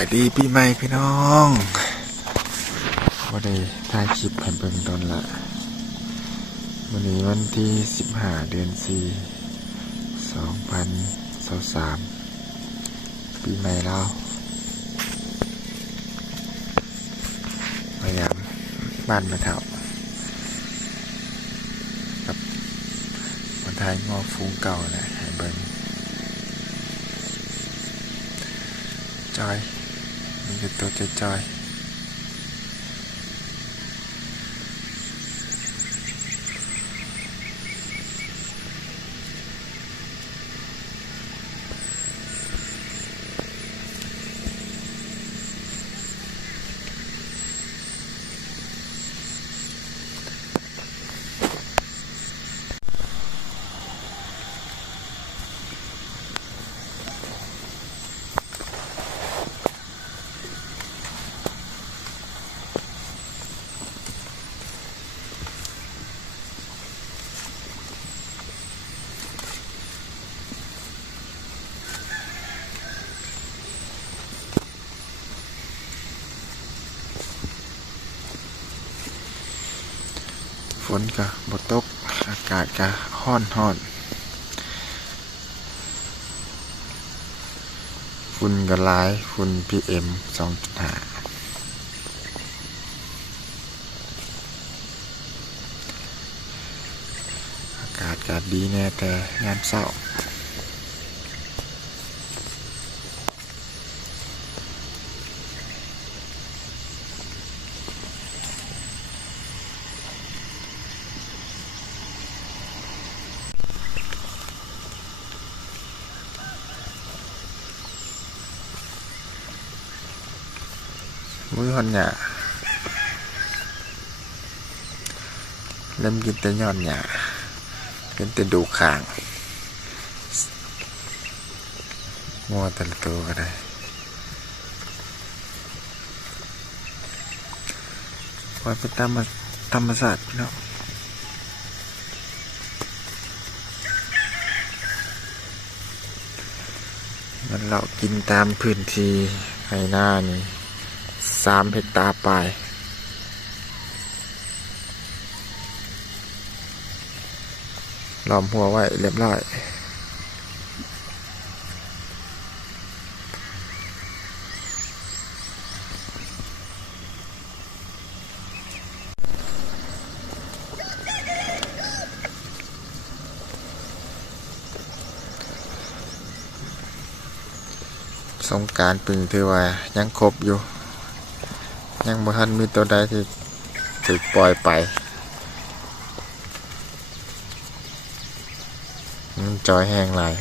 ายดีปีใหม่พี่น้องวันนี้ถ่ายคลิปให้เบิ่งตอนละวันนี้วันที่15 เดือน 4 2023ปีใหม่เราพยายามบ้านมาเท่ากับวันถ่ายงอฟูงเก่าแหละให้เบิ่งจอยมันคือตัวจอยฝนก็บ่ตกอากาศก็ร้อนฝุ่นก็หลายฝุ่น PM 2.5 อากาศก็ดีแน่แต่ยามเช้ามื้อฮอนหญ้าเริ่มกินแต่ยอดหญ้าเป็นแต่ดูข้างงัวแต่ละตัวก็ได้ปล่อยไปตามธรรมชาติเนาะมันเรากินตามพื้นที่ไร่นานี่3 เฮกตาร์ไปล้อมหัวไว้เรียบร้อยสงกรานต์ปีนี้ถือว่ายังครบอยู่ยังบ่ทันมีตัวใดที่ถูกปล่อยไปมันจอยแห้งหลาย